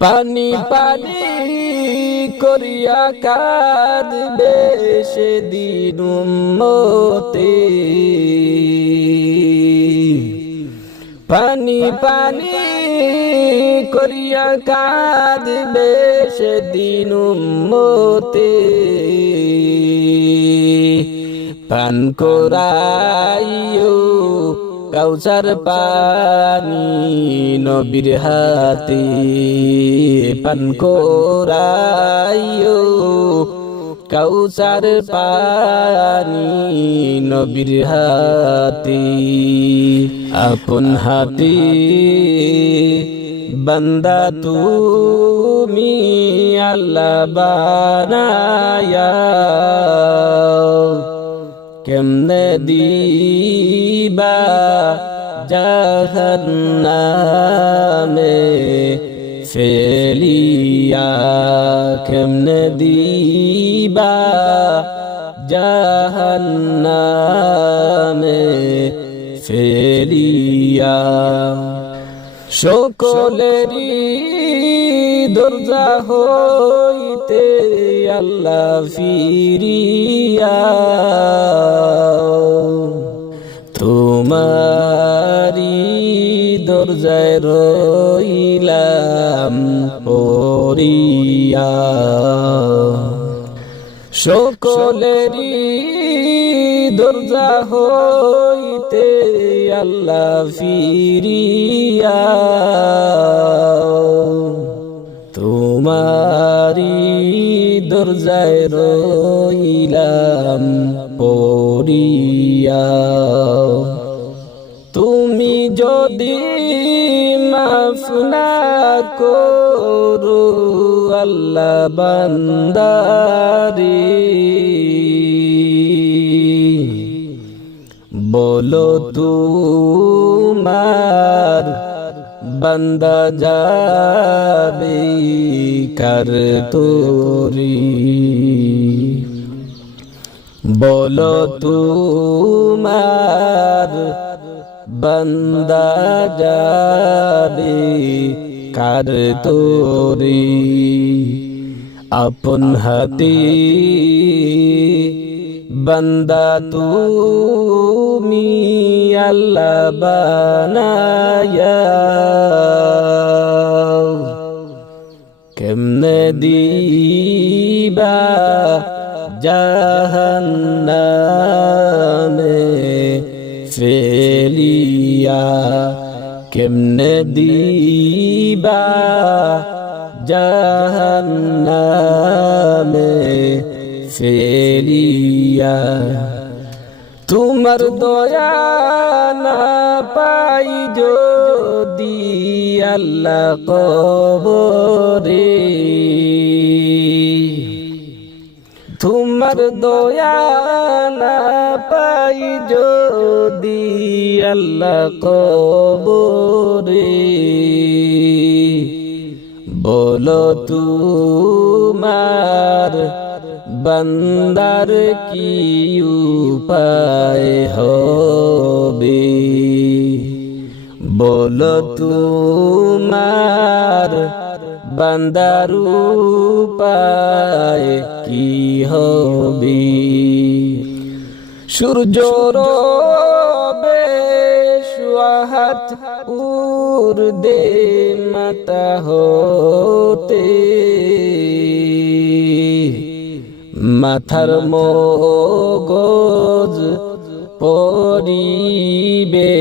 পানি পানি করিয়া কাঁদবে সেদিন মতে পানি পানি করিয়া কাঁদবে সেদিন মতে পান করাইও কাউসার পানি নবীর হাতে পান করাইও। কাউসার পানি নবীর হাতে আপন হাতে বন্দা তুমি আল্লাহ বানায়া। কেমনে দিবা জাহান্নামে ফেলিয়া কেমনে দিবা? জাহান্নামে ফেলিয়া সকলেরই দরজা হইতে আল্লাহ ফিরিয়া। তোমারি দরজায় রইলাম পরিয়া সকলেরই দরজা হইতে আল্লাহ ফিরিয়া। তোমারি দরজায় রইলাম পরিয়া যদি মাফ না করো আল্লাহ বান্দারি। বলো তোমার বন্দা যাবে কর তোরি? বলো তোমার বন্দা যাবে কার তোরি? আপন হাতে বন্দা তুমি আল্লাহ বানায়া। কেমনে দিবা জাহান্নামে? কেমনে দিবা জাহান্নামে ফেলিয়া? তোমার দয়া না পাই যদি আল্লাহ কবরে। তোমার দয়া না পাই যদি আল্লাহ কবরে। বলো তোমার বন্দার কি উপায় হবে? বলো তোমার বান্দার উপায় কি হবে? সূর্য সুয়াহাত উর দে মাতা হতে। মাথার মগজ পরিবে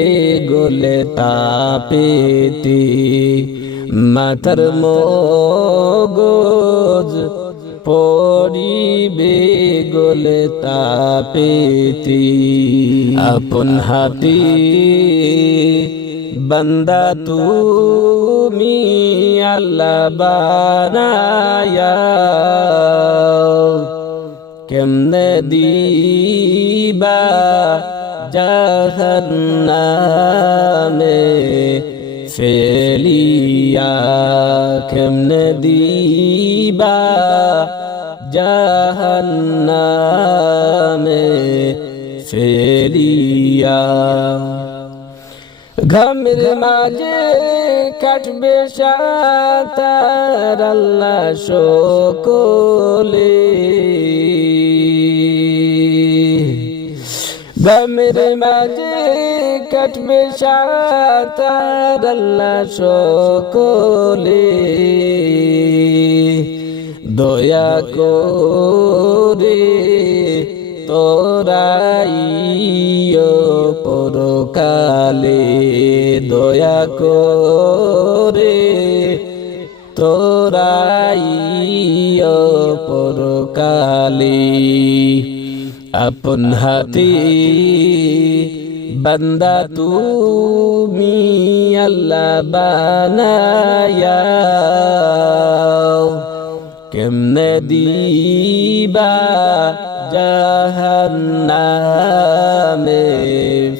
গলে তাপেতে। মাথার মগজ পরিবে গলে তাপেতে আপন হাতে বন্দা তুমি আল্লাহ বানায়া। কেমনে দিবা জাহান্নামে ফেলিয়া? কেমনে দিবা জাহান্নামে ফেলিয়া। ঘমের মাঝে কাটবে সাতার সকলে। বামের মাঝে কাটবে সাতার সকলে। দয়া করে তোরাইও পরকালে দয়া করে তোরাইও পরকালে আপন হাতে বান্দা তুমি আল্লাহ বানায়া। কেমনে দিবা জাহান্নামে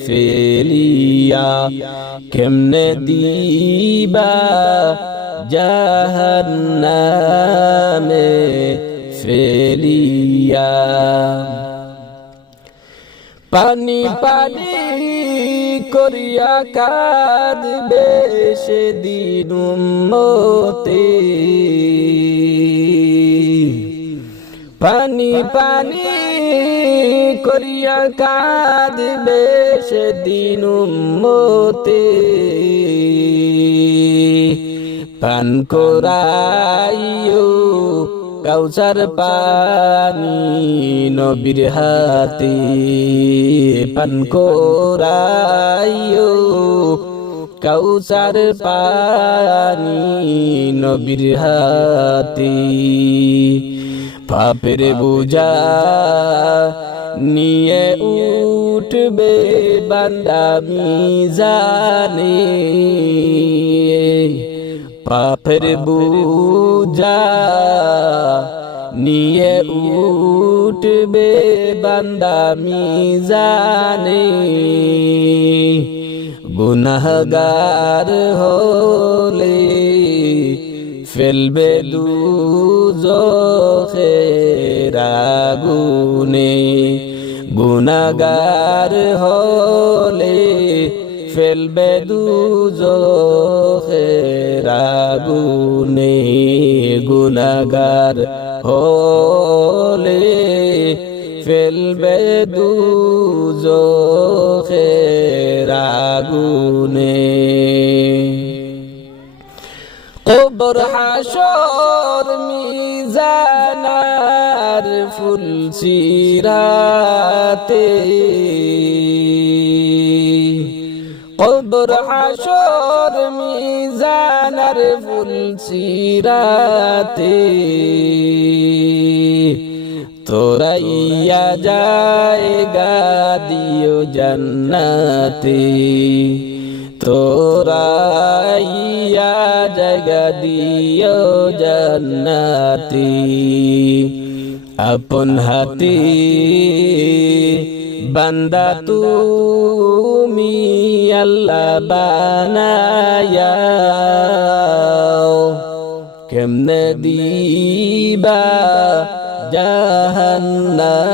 ফেলিয়া? কেমনে দিবা জাহান্নামে ফেলিয়া? পানি পানি করিয়া কাঁদবে সেদিন মতে পানি পানি করিয়া কাঁদবে সেদিন মতে পান করাইও কাউসার পানি নবীর হাতে। পান করাইও কাউসার পানি নবীর হাতে। পাপের বুঝা নিয়ে উঠবে বান্দা মিজানে। পাপের বুঝা নিয়ে উঠবে বান্দা মিজানে। গুনাহগার হলে ফেলবে আগুনে। গুনাগার হলে ফেলবে আগুনে। গুনাগার হলে ফেলবে আগুনে। কবর হাসর মিজানার ফুল সিরাতে কবর হাসর মিজানার ফুল সিরাতে তোরাইয়া জায়গা দিও জান্নাতে। তোরাইয়া জায়গা দিও জান্নাতে। আপন হাতে বান্দা তুমি আল্লাহ বানায়া কেমনে দিবা জাহান্নামে?